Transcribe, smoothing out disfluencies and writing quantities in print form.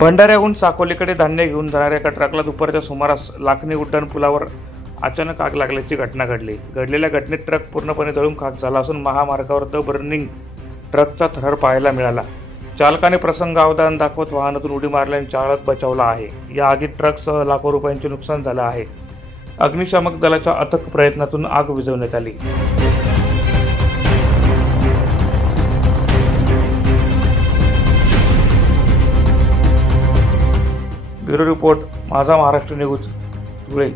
भंडाऱ्याहून साकोलीकडे धान्य घेऊन जाणाऱ्या एका ट्रकला दुपारच्या सुमारास लाखनी उड्डाण पुलावर अचानक आग लागल्याची घटना घडली. घडलेल्या घटनेत ट्रक पूर्णपणे जळून खाक झाला असून महामार्गावर द बर्निंग ट्रकचा थर पाहायला मिळाला. चालकाने प्रसंगावधान दाखवत वाहनातून उडी मारल्याने चालक बचावला आहे. या आगीत ट्रकसह लाखो रुपयांचे नुकसान झाले आहे. अग्निशामक दलाच्या अथक प्रयत्नातून आग विझवण्यात आली. ब्युरो रिपोर्ट, माझा महाराष्ट्र न्यूज, धुळे.